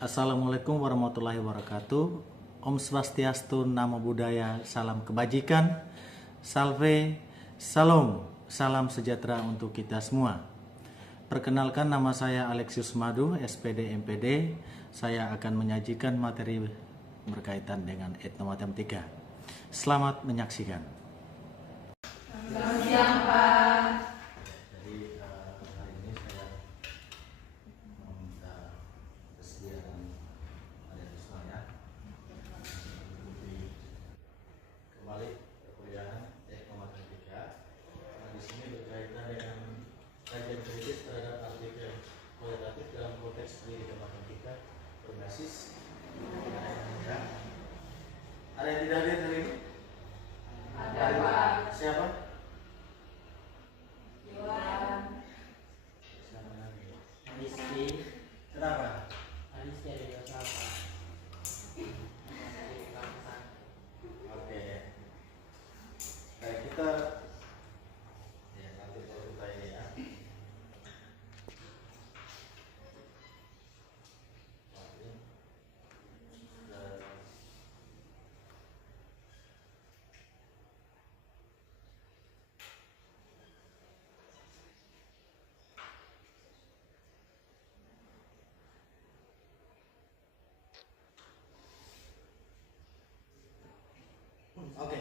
Assalamualaikum warahmatullahi wabarakatuh. Om Swastiastu, Namo Buddhaya, salam kebajikan, salve, salam, salam sejahtera untuk kita semua. Perkenalkan, nama saya Alexius Madu, SPD MPD. Saya akan menyajikan materi berkaitan dengan etnomatematika. Selamat menyaksikan. Selamat siang, Pak. Jadi hari ini saya meminta kesediaan mahasiswa ya kembali perkuliahan etnomatematika. Nah, di sini berkaitan dengan kajian kritis terhadap artikel kualitatif dalam konteks pendidikan matematika berbasis ya. Ada yang tidak hadir hari ini? Ada, Pak. Siapa? Rizky, Kenapa? Rizky ada di Osaka. Oke. Baik, kita ya nanti kalau kita ini ya. Oke.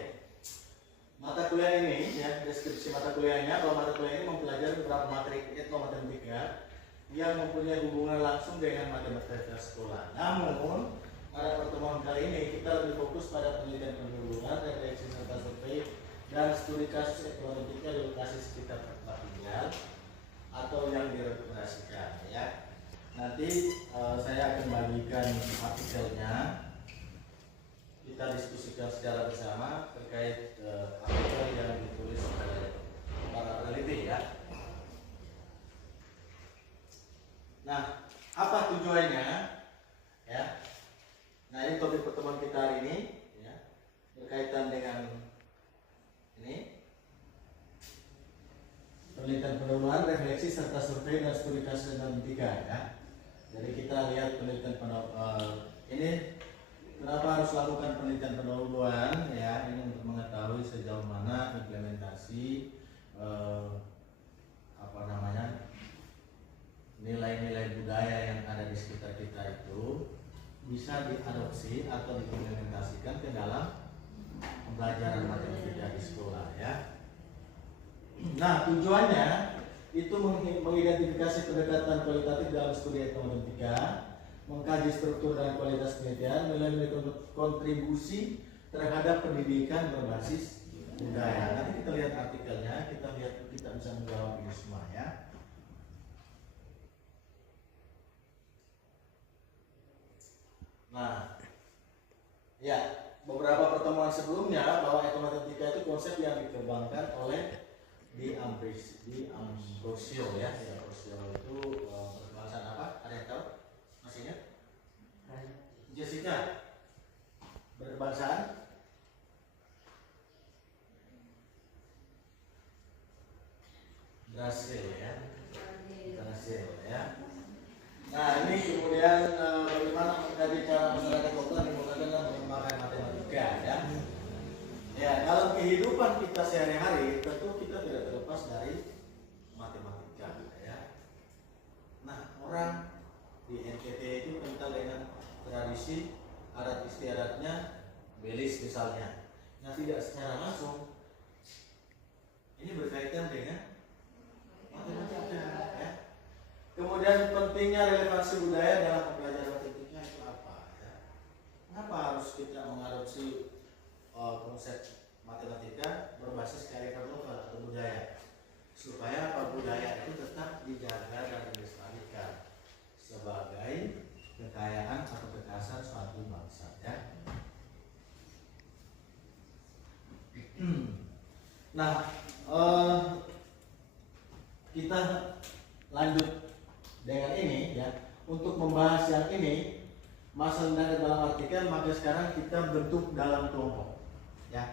Mata kuliah ini ya, deskripsi mata kuliahnya bahwa mata kuliah ini mempelajari beberapa materi etnomatematika yang mempunyai hubungan langsung dengan matematika sekolah. Namun pada pertemuan kali ini kita lebih fokus pada penelitian pendahuluan, refleksi serta survei dan studi kasus etnomatematika di lokasi sekitar tempat tinggal atau yang direkomendasikan ya. Nanti saya akan bagikan artikelnya, kita diskusikan secara bersama terkait artikel yang ditulis oleh para peneliti ya. Nah, apa tujuannya ya? Nah, ini topik pertemuan kita hari ini ya, berkaitan dengan ini penelitian pendahuluan, refleksi serta survei dan studi kasus etnomatematika ya. Jadi kita lihat penelitian ini kenapa harus lakukan penelitian pendahuluan ya, ini untuk mengetahui sejauh mana implementasi nilai-nilai budaya yang ada di sekitar kita itu bisa diadopsi atau diimplementasikan ke dalam pembelajaran matematika di sekolah ya. Nah, tujuannya itu mengidentifikasi pendekatan kualitatif dalam studi etnomatematika, mengkaji struktur dan kualitas penelitian, melalui kontribusi terhadap pendidikan berbasis budaya. Nanti kita lihat artikelnya, kita bisa menjawab ini semua ya. Nah, ya, beberapa pertemuan sebelumnya bahwa etnomatematika itu konsep yang dikembangkan oleh di Ambrosio ya. Di Ambrosio itu berbahasan apa? Ada yang tahu? Masih ingat? Jessica, berkebangsaan Brasil ya. Brasil ya. Nah, ini kemudian bagaimana mengkaji cara masyarakat lokal menggunakan dan mengembangkan matematika ya. Ya, dalam kehidupan kita sehari-hari tentu kita tidak terlepas dari matematika ya. Nah, orang di NTT itu kental dengan tradisi adat istiadatnya Belis misalnya. Nah, tidak secara langsung ini berkaitan dengan matematika ya. Kemudian pentingnya relevansi budaya dalam pembelajaran matematika itu apa ya? Kenapa harus kita mengadopsi konsep matematika berbasis kearifan lokal atau budaya? Supaya budaya itu tetap dijaga dan dilestarikan sebagai kekayaan atau kekhasan suatu bangsa ya. Nah, kita lanjut dengan ini ya. Untuk membahas yang ini masalah dalam artikel, maka sekarang kita bentuk dalam kelompok ya.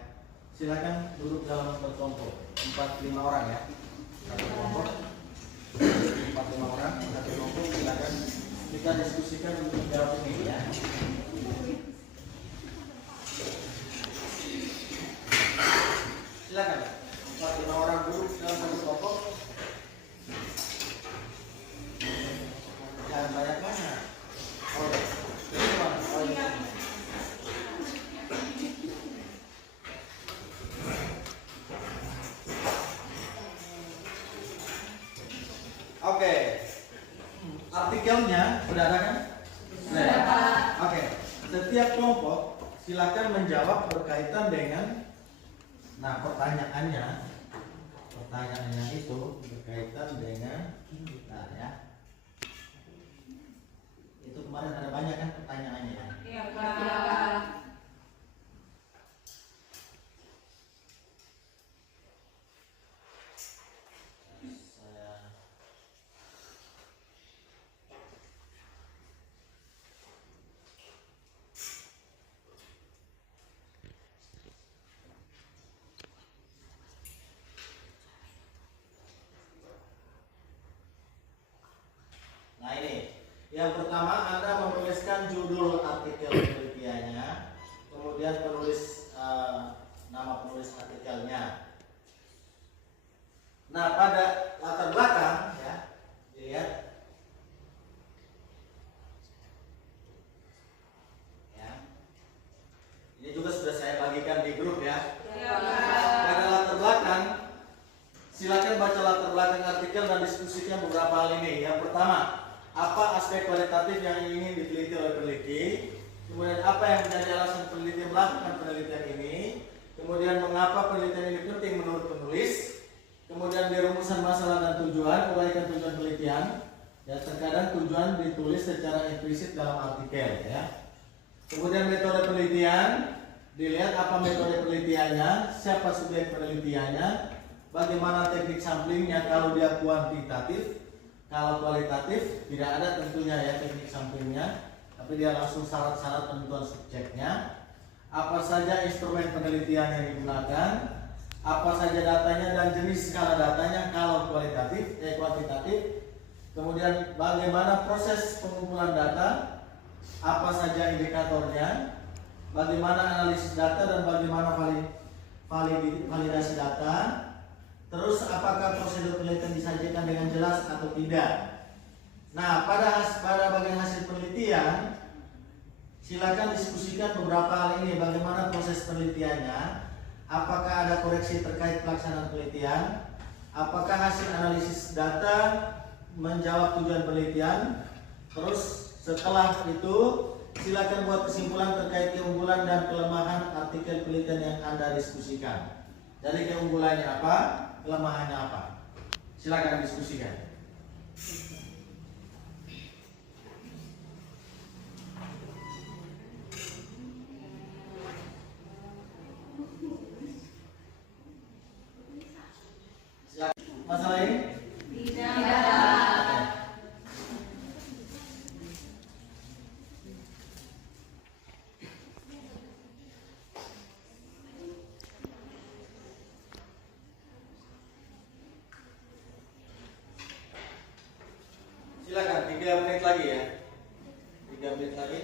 Silakan duduk dalam kelompok 4-5 orang ya. Satu kelompok 4-5 orang, satu kelompok. Silakan kita diskusikan untuk menjawab Oke. Artikelnya sudah ada kan? Sudah ya? Oke. Setiap kelompok silakan menjawab berkaitan dengan pertanyaannya itu berkaitan dengan ya. Itu kemarin ada banyak kan pertanyaannya ya? Iya, Pak. Nah ini, yang pertama Anda menuliskan judul artikel penelitiannya, kemudian penulis nama penulis artikelnya. Nah pada latar belakang ya, dilihat ya. Ini juga sudah saya bagikan di grup ya. Iya, Pak. Pada latar belakang, silakan baca latar belakang artikel dan diskusikan beberapa hal ini. Yang pertama, apa aspek kualitatif yang ingin diteliti oleh peneliti, kemudian apa yang menjadi alasan peneliti melakukan penelitian ini, kemudian mengapa penelitian ini penting menurut penulis, kemudian di rumusan masalah dan tujuan, uraikan tujuan penelitian, ya terkadang tujuan ditulis secara implisit dalam artikel ya. Kemudian metode penelitian, dilihat apa metode penelitiannya, siapa subjek penelitiannya, bagaimana teknik samplingnya kalau dia kuantitatif. Kalau kualitatif tidak ada tentunya ya teknik samplingnya, tapi dia langsung syarat-syarat penentuan subjeknya. Apa saja instrumen penelitian yang digunakan, apa saja datanya dan jenis skala datanya kalau kuantitatif. Kemudian bagaimana proses pengumpulan data, apa saja indikatornya, bagaimana analisis data dan bagaimana validasi data. Terus apakah prosedur penelitian disajikan dengan jelas atau tidak? Nah, pada bagian hasil penelitian, silakan diskusikan beberapa hal ini. Bagaimana proses penelitiannya? Apakah ada koreksi terkait pelaksanaan penelitian? Apakah hasil analisis data menjawab tujuan penelitian? Terus setelah itu, silakan buat kesimpulan terkait keunggulan dan kelemahan artikel penelitian yang Anda diskusikan. Jadi keunggulannya apa? Kelemahannya apa? Silakan diskusikan. Silakan. Masalah ini? Tidak. Silakan 3 menit lagi ya. 3 menit lagi.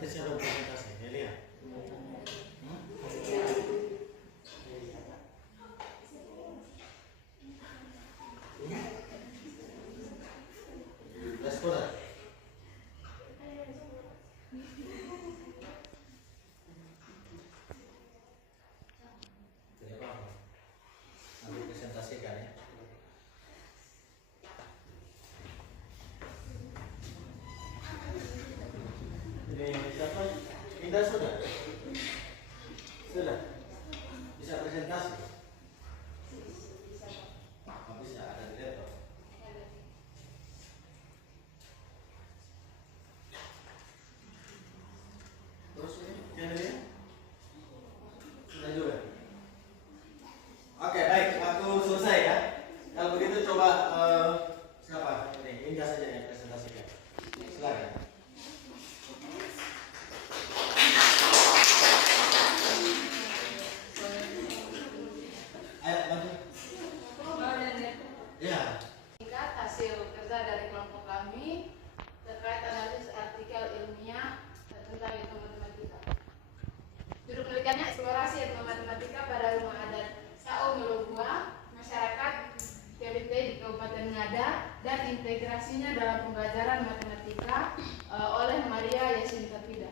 Nanti saya ada presentasi, ya lihat. Respon. Tidak apa-apa. Nanti presentasikan ya. Ini siapa? Indah sudah? Sudah? Bisa presentasi? Bisa, ada di laptop. integrasinya dalam pembelajaran matematika oleh Maria Yasinta Pida.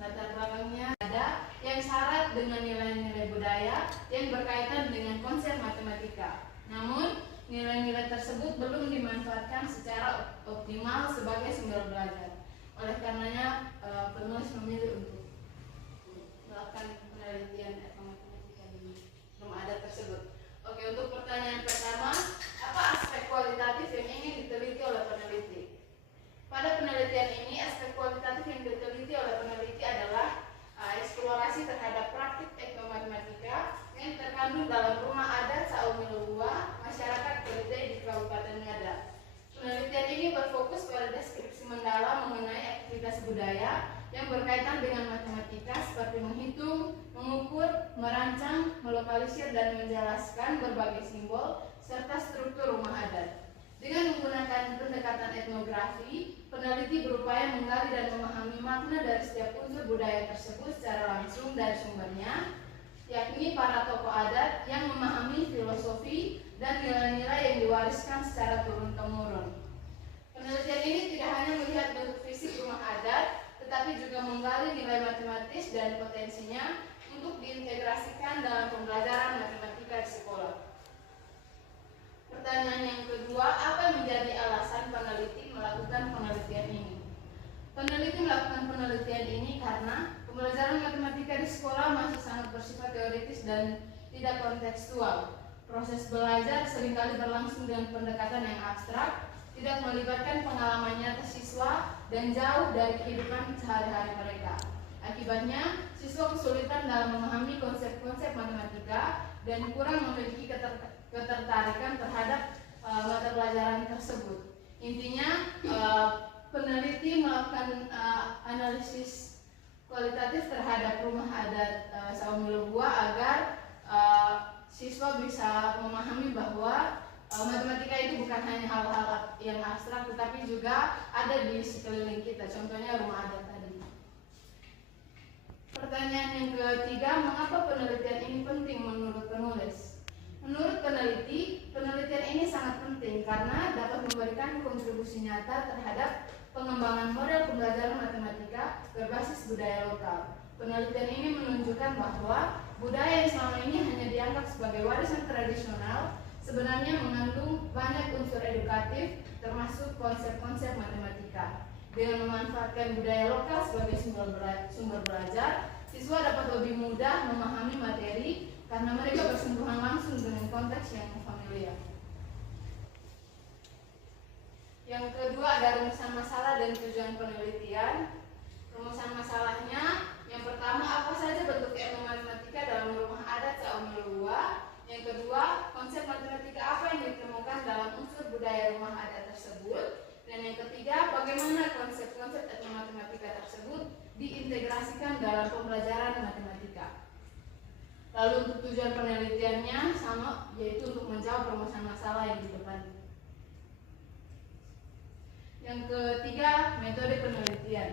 Latar belakangnya ada yang syarat dengan nilai-nilai budaya yang berkaitan dengan konsep matematika. Namun, nilai-nilai tersebut belum dimanfaatkan secara optimal sebagai sumber belajar. Oleh karenanya, penulis memilih untuk melakukan penelitian matematika di rumah adat tersebut. Oke, untuk pertanyaan pertama, apa aspek kualitatif yang ingin diteliti oleh peneliti? Pada penelitian ini, aspek kualitatif yang diteliti oleh peneliti adalah eksplorasi terhadap praktik etnomatematika yang terkandung dalam rumah adat Saumilua, masyarakat Kelitei di Kabupaten Ngada. Penelitian ini berfokus pada deskripsi mendalam mengenai aktivitas budaya yang berkaitan dengan matematika seperti menghitung, mengukur, merancang, melokalisir, dan menjelaskan berbagai simbol serta struktur rumah adat. Dengan menggunakan pendekatan etnografi, peneliti berupaya menggali dan memahami makna dari setiap unsur budaya tersebut secara langsung dari sumbernya, yakni para tokoh adat yang memahami filosofi dan nilai-nilai yang diwariskan secara turun-temurun. Penelitian ini tidak hanya melihat bentuk fisik rumah adat, tetapi juga menggali nilai matematis dan potensinya untuk diintegrasikan dalam pembelajaran matematika di sekolah. Pertanyaan yang kedua, apa yang menjadi alasan peneliti melakukan penelitian ini? Peneliti melakukan penelitian ini karena pembelajaran matematika di sekolah masih sangat bersifat teoritis dan tidak kontekstual. Proses belajar seringkali berlangsung dengan pendekatan yang abstrak, tidak melibatkan pengalaman nyata siswa, dan jauh dari kehidupan sehari-hari mereka. Akibatnya, siswa kesulitan dalam memahami konsep-konsep matematika dan kurang memiliki ketertarikan terhadap mata pelajaran tersebut. Intinya, peneliti melakukan analisis kualitatif terhadap rumah adat Saumilua agar siswa bisa memahami bahwa matematika itu bukan hanya hal-hal yang abstrak, tetapi juga ada di sekeliling kita. Contohnya rumah adat tadi. Pertanyaan yang ketiga, mengapa penelitian ini penting menurut penulis? Menurut peneliti, penelitian ini sangat penting karena dapat memberikan kontribusi nyata terhadap pengembangan model pembelajaran matematika berbasis budaya lokal. Penelitian ini menunjukkan bahwa budaya yang selama ini hanya dianggap sebagai warisan tradisional sebenarnya mengandung banyak unsur edukatif termasuk konsep-konsep matematika. Dengan memanfaatkan budaya lokal sebagai sumber belajar, siswa dapat lebih mudah memahami materi karena mereka bersentuhan langsung dengan konteks yang familiar. Yang kedua ada rumusan masalah dan tujuan penelitian. Rumusan masalahnya, yang pertama, apa saja bentuk etnomatematika dalam rumah adat Saumilua. Yang kedua, konsep matematika apa yang ditemukan dalam unsur budaya rumah adat tersebut. Dan yang ketiga, bagaimana konsep-konsep etnomatematika tersebut diintegrasikan dalam pembelajaran matematika. Lalu untuk tujuan penelitiannya sama, yaitu untuk menjawab rumusan masalah yang di depan. Yang ketiga, metode penelitian.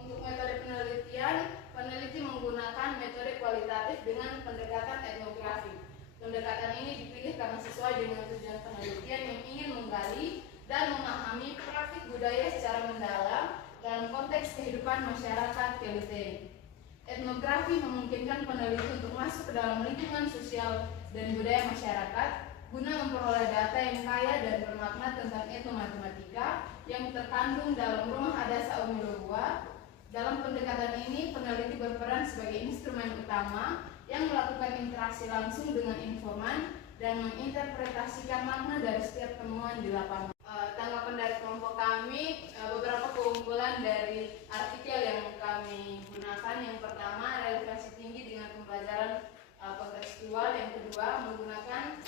Untuk metode penelitian, peneliti menggunakan metode kualitatif dengan pendekatan etnografi. Pendekatan ini dipilih karena sesuai dengan tujuan penelitian yang ingin menggali dan memahami praktik budaya secara mendalam dalam konteks kehidupan masyarakat Kelitei. Etnografi memungkinkan peneliti untuk masuk ke dalam lingkungan sosial dan budaya masyarakat guna memperoleh data yang kaya dan bermakna tentang etnomatematika yang terkandung dalam rumah adat Saumilua. Dalam pendekatan ini, peneliti berperan sebagai instrumen utama yang melakukan interaksi langsung dengan informan dan menginterpretasikan makna dari setiap temuan di lapangan. Tanggapan dari kelompok kami, beberapa keunggulan dari artikel yang kami gunakan. Yang pertama, relevansi tinggi dengan pembelajaran kontekstual. Yang kedua, menggunakan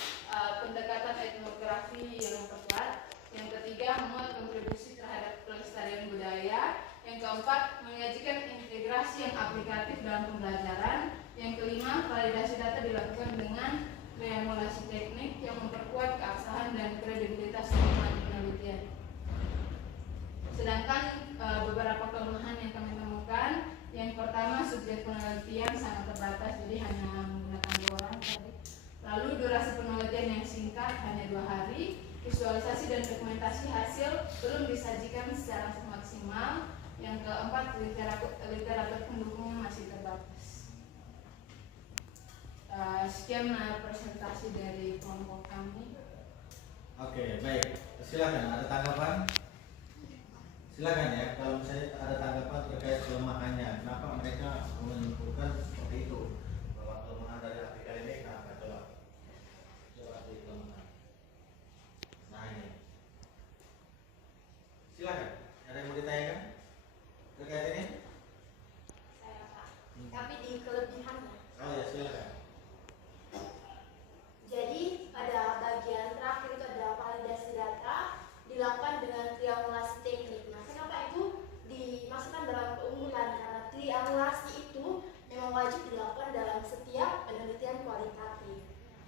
pendekatan etnografi yang tepat. Yang ketiga, memuat kontribusi terhadap pelestarian budaya. Yang keempat, menyajikan integrasi yang aplikatif dalam pembelajaran. Yang kelima, validasi data dilakukan dengan triangulasi teknik yang memperkuat keabsahan dan kredibilitas temuan penelitian. Sedangkan beberapa kelemahan yang kami temukan, yang Yang pertama, subjek penelitian sangat terbatas, jadi hanya menggunakan 2 orang tadi. Lalu durasi penelitian yang singkat, hanya 2 hari. Visualisasi dan dokumentasi hasil belum disajikan secara maksimal. Yang keempat, literatur pendukungnya masih terbatas. Sekian presentasi dari kelompok kami. Oke, baik. Silakan, ada tanggapan? Silakan ya, kalau misalnya ada tanggapan terkait kelemahannya, kenapa mereka menentukan seperti itu? Bahwa kelemahan dari artikel ini kenapa? Coba di kelemahan. Nah ini. Silakan, ada yang mau ditanyakan terkait ini? Saya Pak, tapi di kelebihannya. Oh ya, silakan. Jadi pada bagian terakhir itu ada validasi data dilakukan dengan triangulasi teknik. Nah, kenapa itu dimasukkan dalam keunggulan? Karena triangulasi itu memang wajib dilakukan dalam setiap penelitian kualitatif.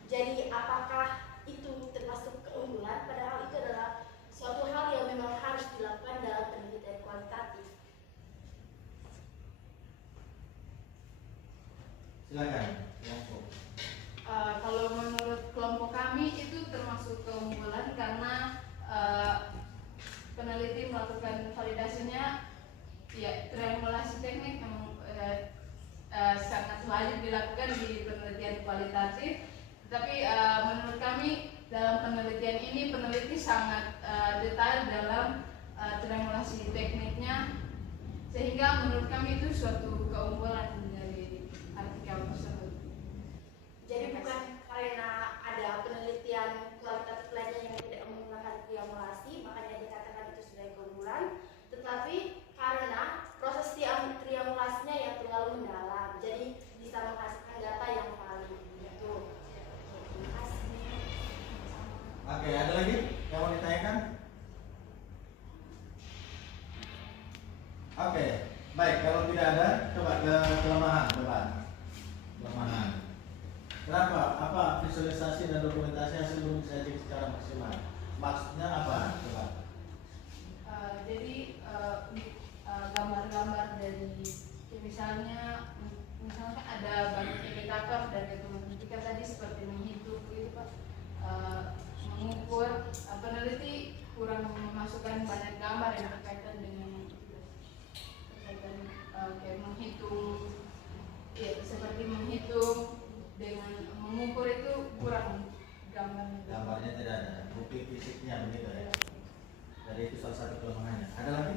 Jadi apakah itu termasuk keunggulan? Padahal itu adalah suatu hal yang memang harus dilakukan dalam penelitian kualitatif. Silakan, langsung. Kalau menurut kelompok kami itu termasuk keunggulan karena peneliti melakukan validasinya, ya triangulasi teknik memang sangat wajib dilakukan di penelitian kualitatif. Tetapi menurut kami dalam penelitian ini peneliti sangat detail dalam triangulasi tekniknya, sehingga menurut kami itu suatu keunggulan dari artikel tersebut. Jadi bukan karena ada penelitian kualitatif lainnya yang tidak menggunakan triangulasi, makanya dikatakan itu sebagai keunggulan, tetapi karena proses triangulasinya yang terlalu mendalam, jadi bisa menghasilkan data yang valid. Gitu. Terima kasih. Oke, ada lagi yang mau ditanyakan? Oke, baik. Kalau tidak ada, coba ke kelemahan, kelemahan. Kenapa? Apa visualisasi dan dokumentasi hasil belum disajikan secara maksimal? Maksudnya apa? Coba. Jadi gambar-gambar dari misalnya ada banyak indikator dari matematika tadi seperti menghitung gitu Pak, mengukur, peneliti kurang memasukkan banyak gambar yang berkaitan dengan kayak menghitung, ya seperti menghitung dengan mengukur itu kurang Gambarnya tidak ada, bukti fisiknya begitu ya. Jadi itu salah satu kelemahannya. Ada lagi?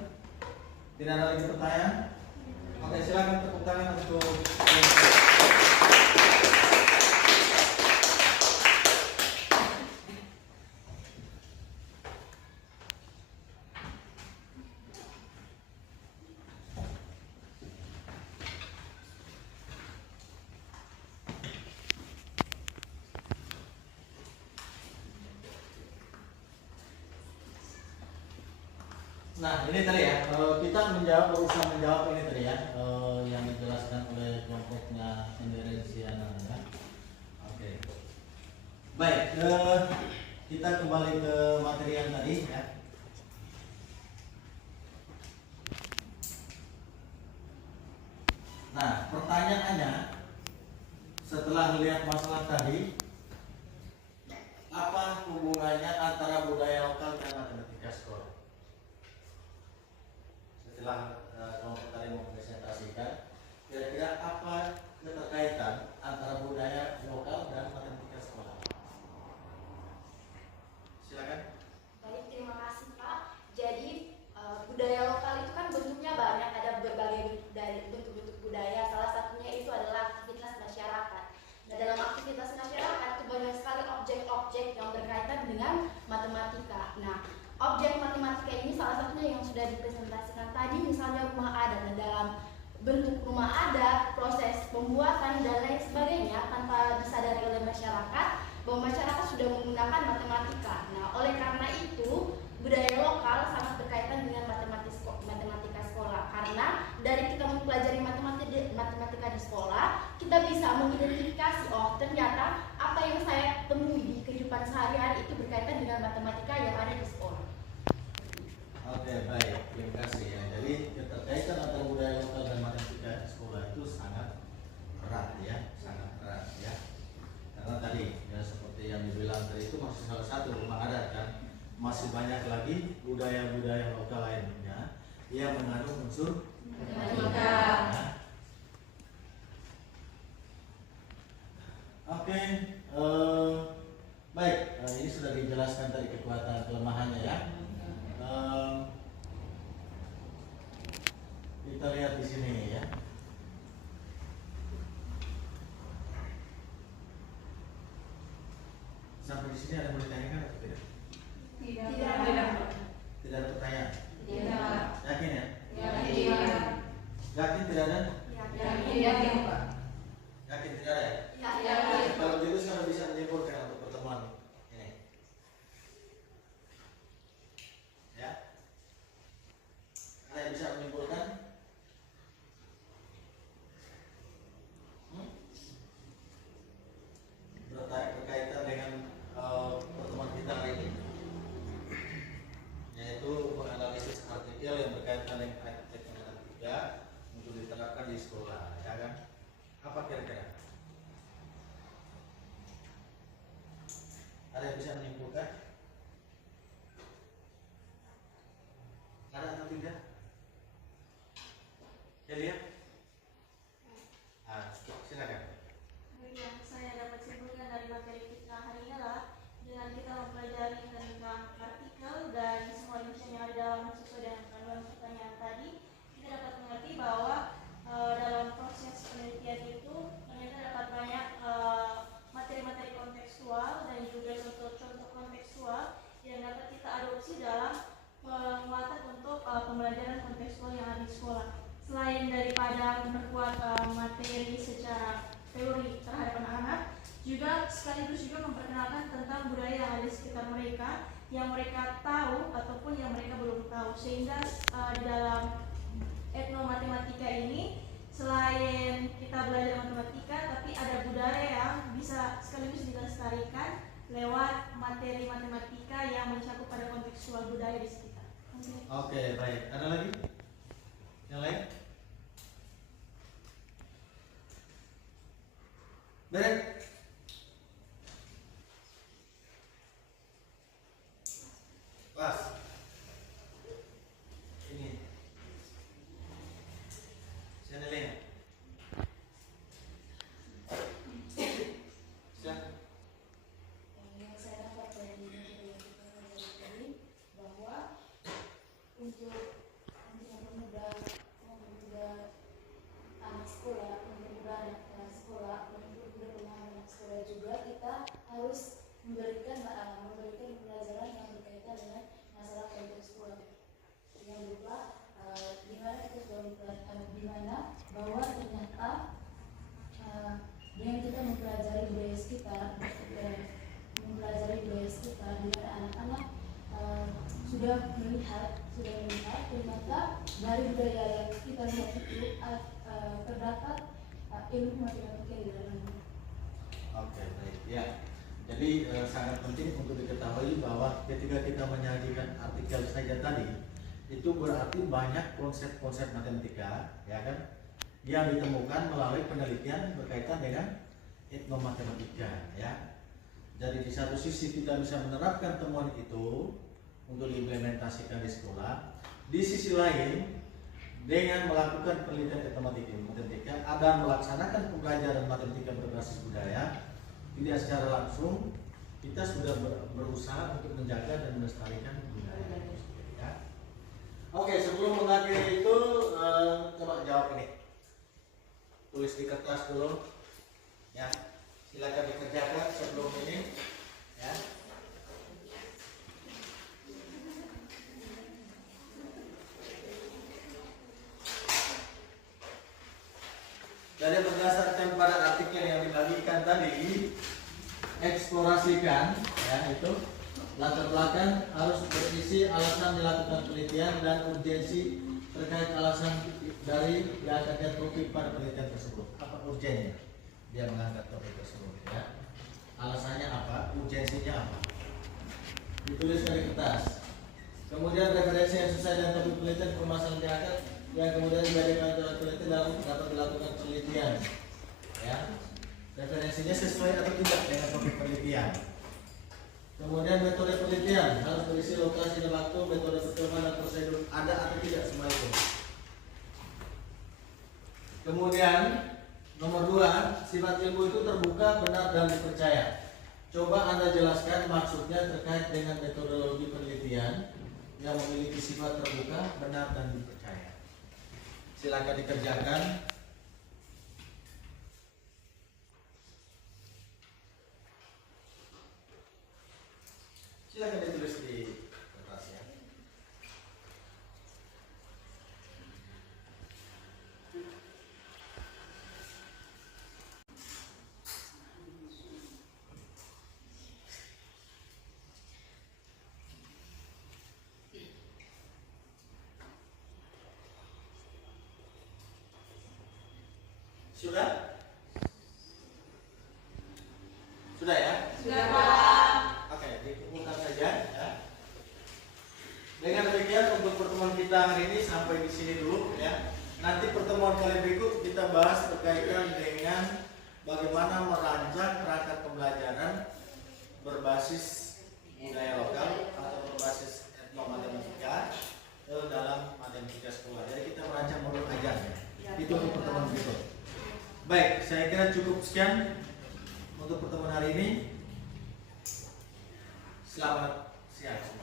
Tidak ada lagi pertanyaan? Oke, silakan tepuk tangan untuk Nah ini tadi ya, kita berusaha menjawab ini tadi ya, yang dijelaskan oleh kelompoknya Indonesia ya. Oke. Baik, kita kembali ke materi yang tadi ya. Nah pertanyaannya, setelah melihat masalah tadi, apa hubungannya antara budaya lokal dan matematika sekolah? Setelah kelompok tadi mempresentasikan, kira-kira apa keterkaitan antara budaya lokal dan matematika sekolah? Silakan. Baik, terima kasih Pak. Jadi budaya lokal itu kan bentuknya banyak, ada berbagai dari bentuk-bentuk budaya. Salah satunya itu adalah aktivitas masyarakat. Nah, dalam aktivitas masyarakat itu banyak sekali objek-objek yang berkaitan dengan matematika. Nah, objek matematika ini salah satunya yang sudah dipresentasikan tadi, misalnya rumah adat. Dan dalam bentuk rumah adat, proses pembuatan dan lain sebagainya tanpa disadari oleh masyarakat bahwa masyarakat sudah menggunakan matematika. Nah, oleh karena itu budaya lokal sangat berkaitan dengan matematika sekolah, karena dari kita mempelajari matematika di sekolah, kita bisa mengidentifikasi, oh ternyata apa yang saya temui di kehidupan sehari-hari itu berkaitan dengan matematika yang ada di sekolah. Oke, baik, terima kasih ya. Jadi keterkaitan antara budaya lokal dan matematika sekolah lagi budaya-budaya lokal lainnya yang mengandung unsur Matematika. Nah. Oke, baik. Ini sudah dijelaskan tadi kekuatan kelemahannya ya. Kita lihat di sini ya. Sampai di sini ada yang mau ditanyakan atau tidak? Tidak. Tidak ada pertanyaan. Tidak. Yakin ya? Yakin. Yakin tidak ada? Yakin, Pak. Yakin tidak ada ya? Yakin. Kalau begitu saya bisa menyimpulkan untuk pertemuan ini. Ya. Ada yang bisa menyimpulkan? Berkaitan dengan pertemuan kita hari ini, yaitu menganalisis artikel yang berkaitan dengan artikel matematika untuk diterapkan di sekolah, ya kan? Apa kira-kira? Ada yang bisa menyimpulkan? Ada atau tidak? Celia? Silakan. Yang saya dapat simpulkan dari materi kita hari ini adalah dengan kita mempelajari tentang artikel dan semua rincian yang ada dalam sesuai dengan panduan pertanyaan tadi, kita dapat mengerti bahwa dalam proses penelitian itu ternyata dapat banyak materi-materi kontekstual dan juga contoh-contoh kontekstual yang dapat kita adopsi dalam penguatan untuk pembelajaran kontekstual yang ada di sekolah. Selain daripada memperkuat materi secara teori terhadap anak-anak, juga sekaligus juga memperkenalkan tentang budaya yang ada di sekitar mereka, yang mereka tahu ataupun yang mereka belum tahu, sehingga di dalam etnomatematika ini selain kita belajar matematika, tapi ada budaya yang bisa sekaligus dilestarikan lewat materi matematika yang mencakup pada kontekstual budaya di sekitar. Oke, baik. Ada lagi? Yang lain? Beres? Pas. Ini. Channeling. Yang saya dapat dari materi yang kita pelajari tadi, bahwa untuk mempermudah anak sekolah, mempermudah anak sekolah, mempermudah pemahaman anak sekolah juga, kita harus memberikan pelajaran yang berkaitan dengan masalah kontekstual yang berupa di mana kita sudah di mana bahwa ternyata dengan kita mempelajari budaya sekitar, di mana anak-anak sudah melihat ternyata dari budaya yang kita lihat itu terdapat ilmu matematika di dalamnya. Oke, baik. Ya. Jadi sangat penting untuk diketahui bahwa ketika kita menyajikan artikel saja tadi, itu berarti banyak konsep-konsep matematika, ya kan, yang ditemukan melalui penelitian berkaitan dengan etnomatematika, ya. Jadi di satu sisi kita bisa menerapkan temuan itu untuk diimplementasikan di sekolah. Di sisi lain, dengan melakukan penelitian etnomatematika dan melaksanakan pembelajaran matematika berbasis budaya, tidak secara langsung kita sudah berusaha untuk menjaga dan melestarikan budaya itu sendiri, ya. Oke, sebelum mengakhiri itu coba jawab ini. Tulis di kertas dulu, ya. Silakan dikerjakan sebelum ini, ya. Jadi berdasarkan pada artikel yang dibagikan tadi, eksplorasikan, ya, itu latar belakang harus berisi alasan dilakukan penelitian dan urgensi terkait alasan dari diangkatnya topik pada penelitian tersebut. Apa urgensinya dia mengangkat topik tersebut, ya? Alasannya apa? Urgensinya apa? Ditulis dari kertas. Kemudian referensi yang sesuai dengan topik penelitian permasalahan diangkat yang kemudian dijadikan penelitian dalam dapat dilakukan penelitian, ya. Referensinya sesuai atau tidak dengan topik penelitian. Kemudian metode penelitian harus berisi lokasi dan waktu, metode percobaan dan prosedur ada atau tidak semua itu. Kemudian nomor 2, sifat ilmu itu terbuka, benar dan dipercaya. Coba Anda jelaskan maksudnya terkait dengan metodologi penelitian yang memiliki sifat terbuka, benar dan dipercaya. Silakan dikerjakan. Silakan ditulis di kertas ya. Sudah? Sudah ya? Sudah, Pak. Oke, dikumpulkan saja ya. Dengan demikian untuk pertemuan kita hari ini sampai di sini dulu ya. Nanti pertemuan kali berikut kita bahas berkaitan dengan bagaimana merancang perangkat pembelajaran berbasis budaya lokal atau berbasis etnomatematika dalam matematika sekolah. Jadi kita merancang modul ajar ya. Itu untuk pertemuan berikut. Baik, saya kira cukup sekian untuk pertemuan hari ini. Selamat siang.